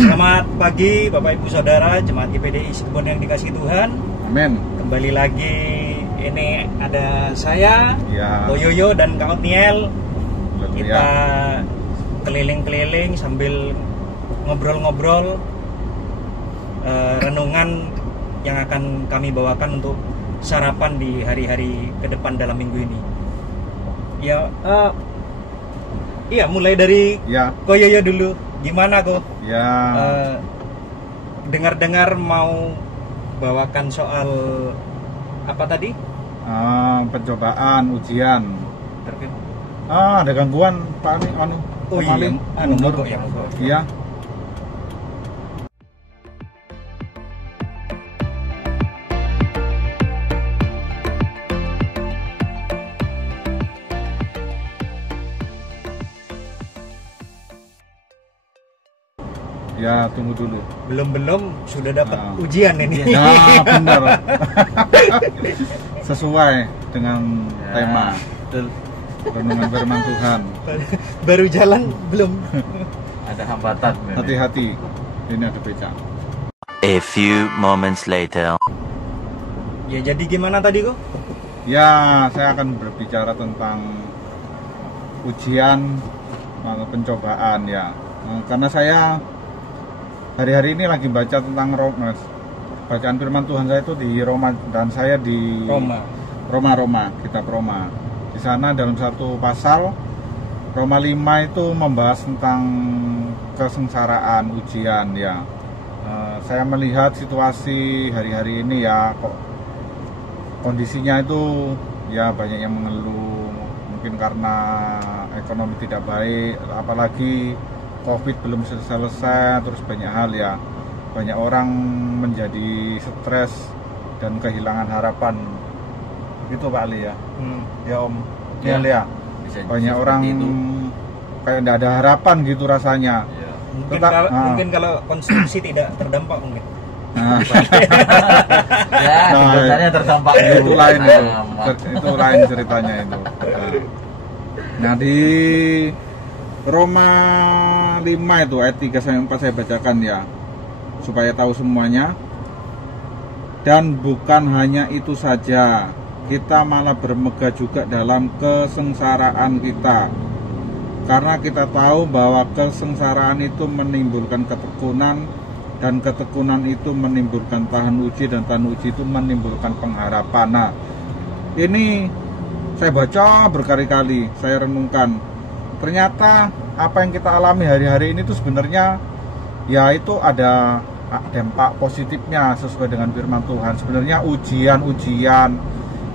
Selamat pagi Bapak Ibu Saudara Jemaat GPDI Sekebun yang dikasihi Tuhan. Amin. Kembali lagi ini ada saya, Ya. Boyoyo dan Kak Otniel. Kita Ya. keliling-keliling sambil ngobrol-ngobrol renungan yang akan kami bawakan untuk sarapan di hari-hari ke depan dalam minggu ini. Iya, mulai dari Ya. Koyoyo dulu. Gimana kok? Ya. Dengar-dengar mau bawakan soal apa tadi? Pencobaan, ujian. Terkait. Ada gangguan Pak Oh iya, mogok ya, mogok. Iya. Ya, tunggu dulu. Belum sudah dapat ujian ini. Ya, benar. Sesuai dengan tema renungan firman Tuhan. Baru jalan belum. Ada hambatan. Hati-hati. Ini ada becak. A few moments later. Ya, jadi gimana tadi kok? Ya, saya akan berbicara tentang ujian atau pencobaan ya. Karena saya hari-hari ini lagi baca tentang Roma. Bacaan firman Tuhan saya itu di Roma dan saya di Roma, kitab Roma. Di sana dalam satu pasal Roma 5 itu membahas tentang kesengsaraan, ujian ya. Saya melihat situasi hari-hari ini ya, kok kondisinya itu ya banyak yang mengeluh, mungkin karena ekonomi tidak baik, apalagi COVID belum selesai, terus banyak hal ya, banyak orang menjadi stres dan kehilangan harapan, gitu Pak Ali ya. Ya Om, ya ya. Banyak orang itu kayak tidak ada harapan gitu rasanya. ya. Mungkin kalau konsumsi tidak terdampak mungkin. Sebenarnya terdampak Itu lain itu lain ceritanya itu. Nah di Roma 5 itu ayat 3 sampai 4 saya bacakan ya, supaya tahu semuanya. Dan bukan hanya itu saja, kita malah bermegah juga dalam kesengsaraan kita, karena kita tahu bahwa kesengsaraan itu menimbulkan ketekunan, dan ketekunan itu menimbulkan tahan uji, dan tahan uji itu menimbulkan pengharapan. Nah, ini saya baca berkali-kali, saya renungkan. Ternyata apa yang kita alami hari-hari ini tuh sebenarnya ya itu ada dampak positifnya sesuai dengan firman Tuhan. Sebenarnya ujian-ujian,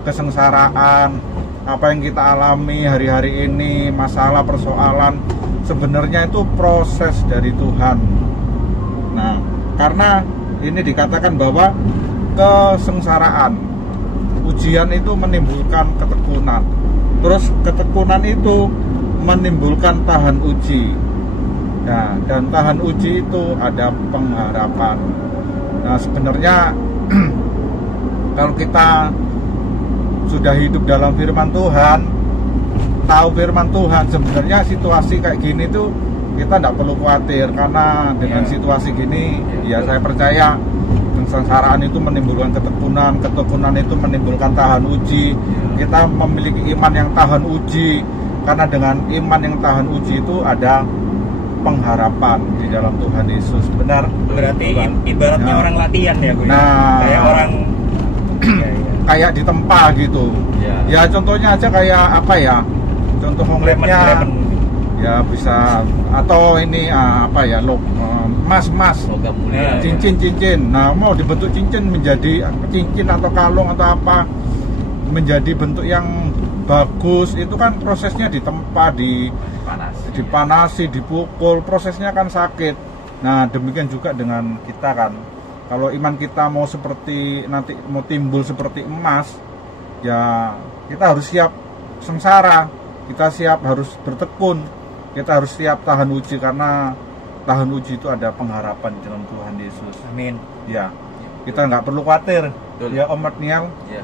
kesengsaraan, apa yang kita alami hari-hari ini, masalah, persoalan, sebenarnya itu proses dari Tuhan. Nah, karena ini dikatakan bahwa kesengsaraan, ujian itu menimbulkan ketekunan. Terus ketekunan itu menimbulkan tahan uji. Nah, dan tahan uji itu ada pengharapan. Nah, sebenarnya kalau kita sudah hidup dalam firman Tuhan, tahu firman Tuhan, sebenarnya situasi kayak gini tuh kita tidak perlu khawatir, karena dengan situasi gini ya saya percaya kesengsaraan itu menimbulkan ketekunan, ketekunan itu menimbulkan tahan uji. Kita memiliki iman yang tahan uji, karena dengan iman yang tahan uji itu ada pengharapan di dalam Tuhan Yesus. Benar? Berarti ibaratnya Ya. orang latihan ya, Bu. Nah, Kayak orang kayak ditempa gitu. Ya contohnya aja kayak apa ya? Contoh konkretnya ya bisa, atau ini apa ya, emas, logam mulia. cincin. Nah, mau dibentuk cincin menjadi cincin atau kalung atau apa, menjadi bentuk yang bagus, itu kan prosesnya ditempa, dipanasi, dipukul, prosesnya kan sakit. Nah, demikian juga dengan kita kan. Kalau iman kita mau seperti nanti mau timbul seperti emas, ya kita harus siap sengsara, kita siap harus bertekun, kita harus siap tahan uji, karena tahan uji itu ada pengharapan di dalam Tuhan Yesus. Amin. Ya, kita nggak perlu khawatir. Betul. Ya Om Otniel, Ya,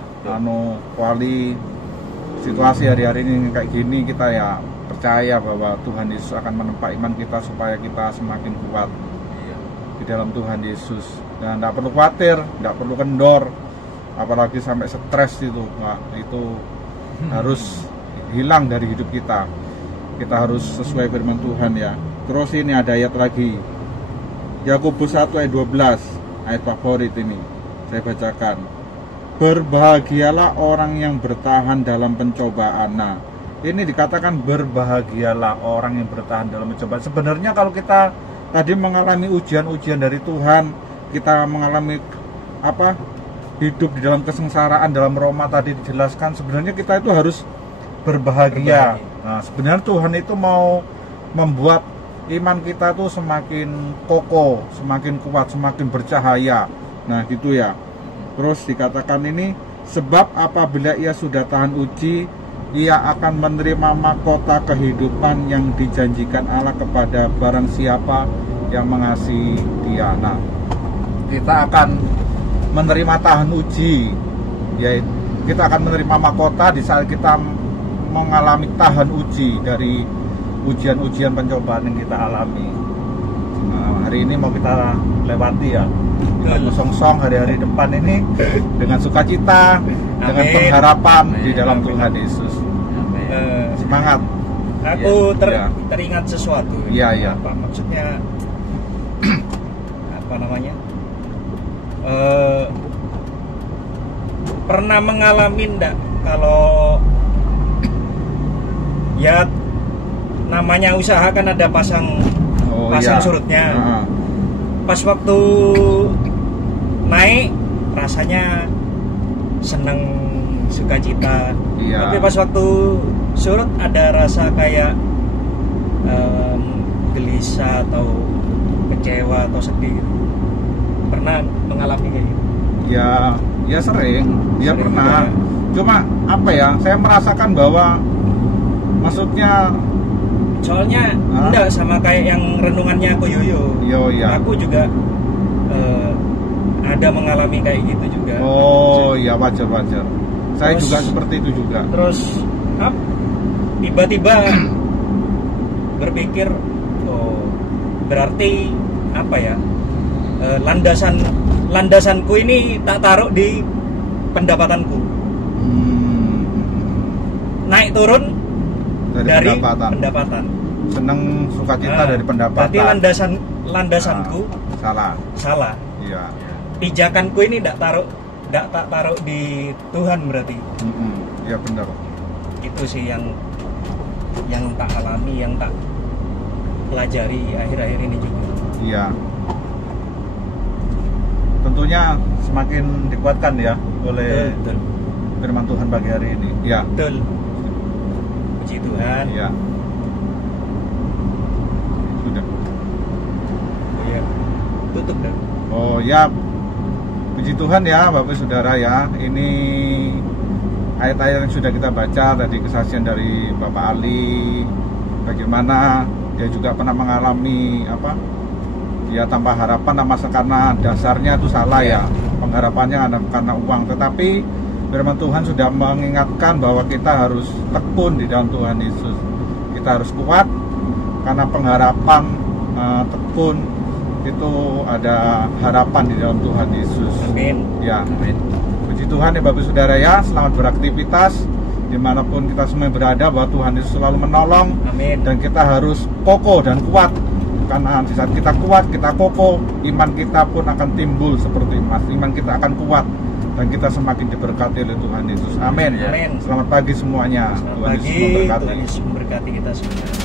Wali, situasi hari-hari ini kayak gini, kita ya percaya bahwa Tuhan Yesus akan menempa iman kita supaya kita semakin kuat. di dalam Tuhan Yesus. Dan tidak perlu khawatir, tidak perlu kendor, apalagi sampai stres itu, Pak. Itu harus hilang dari hidup kita. Kita harus sesuai firman Tuhan ya. Terus ini ada ayat lagi, Yakobus 1 ayat 12, ayat favorit ini saya bacakan. Berbahagialah orang yang bertahan dalam pencobaan. Nah, ini dikatakan berbahagialah orang yang bertahan dalam pencobaan. Sebenarnya kalau kita tadi mengalami ujian-ujian dari Tuhan, kita mengalami hidup di dalam kesengsaraan, dalam Roma tadi dijelaskan, sebenarnya kita itu harus berbahagia. Nah, sebenarnya Tuhan itu mau membuat iman kita tuh semakin kokoh, semakin kuat, semakin bercahaya. Nah, gitu ya. Terus dikatakan ini, sebab apabila ia sudah tahan uji, ia akan menerima mahkota kehidupan yang dijanjikan Allah kepada barang siapa yang mengasihi Dia. Nah, kita akan menerima tahan uji, yaitu kita akan menerima mahkota di saat kita mengalami tahan uji dari ujian-ujian pencobaan yang kita alami. Nah, hari ini mau kita lewati ya, kita song-song hari-hari depan ini dengan sukacita, dengan pengharapan di dalam Tuhan Yesus. Semangat. Aku teringat sesuatu. Iya. Apa maksudnya? Apa namanya? Pernah mengalami enggak kalau ya namanya usaha kan ada pasang surutnya. Pas waktu naik rasanya seneng, sukacita. Tapi pas waktu surut ada rasa kayak gelisah atau kecewa atau sedih. Pernah mengalami kayak gitu? Ya sering pernah. Cuma saya merasakan bahwa maksudnya soalnya enggak sama kayak yang renungannya aku Yoyo. Aku juga ada mengalami kayak gitu juga. Iya, wajar. Saya juga seperti itu juga. Terus tiba-tiba berpikir, berarti landasanku ini tak taruh di pendapatanku. Naik turun dari pendapatan. Seneng sukacita dari pendapatan. Berarti landasanku salah. Iya. Pijakanku ini tak taruh di Tuhan berarti. Iya benar. Itu sih yang tak alami, yang tak pelajari akhir-akhir ini juga. Iya. Tentunya semakin dikuatkan ya oleh firman Tuhan pagi hari ini. Ya. Betul. Puji Tuhan. Iya. Sudah. Oh ya. Tutup dong. Oh ya. Puji Tuhan ya Bapak Saudara ya. Ini ayat-ayat yang sudah kita baca tadi, kesaksian dari Bapak Ali, bagaimana dia juga pernah mengalami dia tanpa harapan karena dasarnya itu salah ya, pengharapannya karena uang. Tetapi firman Tuhan sudah mengingatkan bahwa kita harus tekun di dalam Tuhan Yesus, kita harus kuat karena pengharapan tekun itu ada harapan di dalam Tuhan Yesus. Amin. Ya, amin. Puji Tuhan ya Bapak Saudara ya, selamat beraktivitas dimanapun kita semua berada, bahwa Tuhan Yesus selalu menolong. Amin. Dan kita harus kokoh dan kuat, karena di saat kita kuat, kita kokoh, iman kita pun akan timbul seperti emas. Iman kita akan kuat dan kita semakin diberkati oleh Tuhan Yesus. Amin. Amin. Selamat pagi semuanya. Selamat pagi. Tuhan Yesus memberkati kita semua.